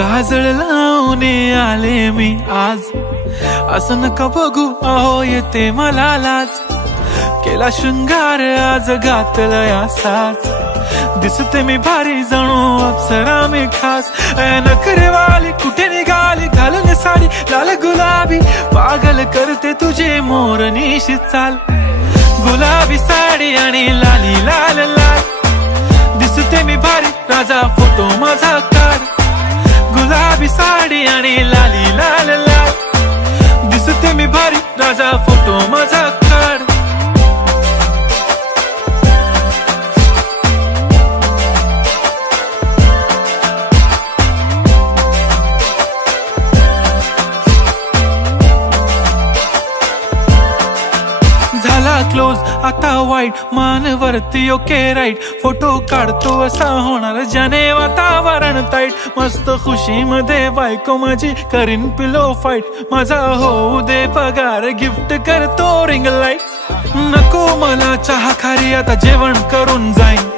काजळ लावून आले मी आज, असं नका बघू अहो येते मला लाज. केला शृंगार आज घातलाय असाच, दिसते मी भारी जणू अप्सरा मी खास. नखरेवाली कुठे निघाली घालून साडी लाल गुलाबी, पागल करते तुझे मोरनीशी चाल. गुलाबी साडी आणि लाली लाल लाल, दिसते मी भारी राजा फोटो माझा काढ. गुलाबी साडी आणि लाली लाल लाल, दिसते मी भारी राजा फोटो माझा काढ. झाला क्लोज आता वाईट, मानवरती ओके राईट. फोटो काढतो असा होणार ज्याने वातावरण ताईट. मस्त खुशी मध्ये बायको माझी करीन पिलो फाईट. माझा होऊ दे पगार गिफ्ट करतो रिंग लाईट. नको मला चहा खारी आता जेवण करून जाईन.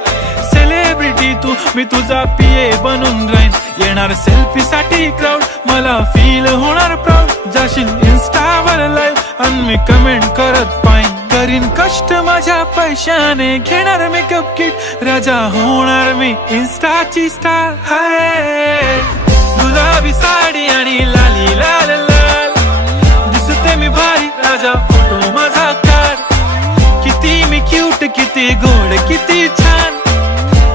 सेलिब्रिटी तू मी तुझा पिये बनून राहीन. येणार सेल्फी साठी क्राऊड मला फील होणार प्राऊड. जाशील इन्स्टावर लाईव्ह आणि मी कमेंट करत पाईन. करीन कष्ट माझ्या पैशाने घेणार मेकअप किट. राजा होणार मी इन्स्टाची स्टार. हाय गुलाबी साडी आणि लाली लाल लाल, दिसते मी भारी राजा फोटो माझा काढ. किती मी क्यूट किती गोड किती छान,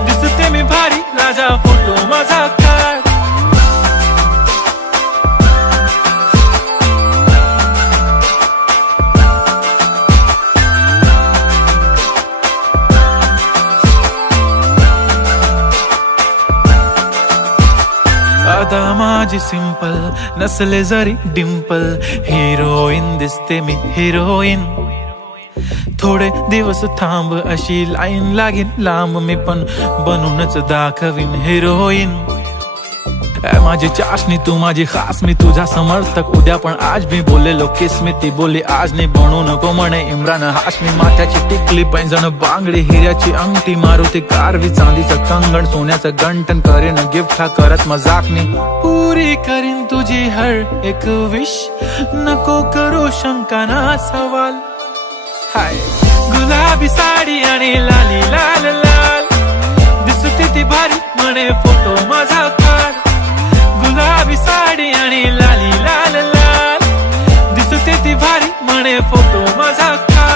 दिसते मी भारी राजा फोटो माझा काढ. आता माझी सिंपल नसले जरी डिंपल, हिरोईन दिसते मी हिरोईन. थोडे दिवस थांब अशी लाईन लागेल लांब, मी पण बनूनच दाखवीन हिरोईन. माझी चाशनी तू माझी खास, मी तुझा समर्थक उद्या पण आज. मी बोलेलो किस मी ती बोली आज नाही. बनू नको म्हणे इम्रान हाशमी. माथ्याची टिकली पैंजण बांगडी, हिऱ्याची अंगठी, मारुती कारवी, चांदीचं कंगण, सोन्याचं गंटन. करीन गिफ्ट हा करत मजाकनी. पुरी करीन तुझी हर एक विश, नको करू शंका ना सवाल. हाय गुलाबी साडी आणि लाली लाल लाल, दिसते ती भारी म्हणे फोटो माझा काढ. गुलाबी साडी आणि लाली लाल लाल, दिसते ती भारी म्हणे फोटो माझा काढ.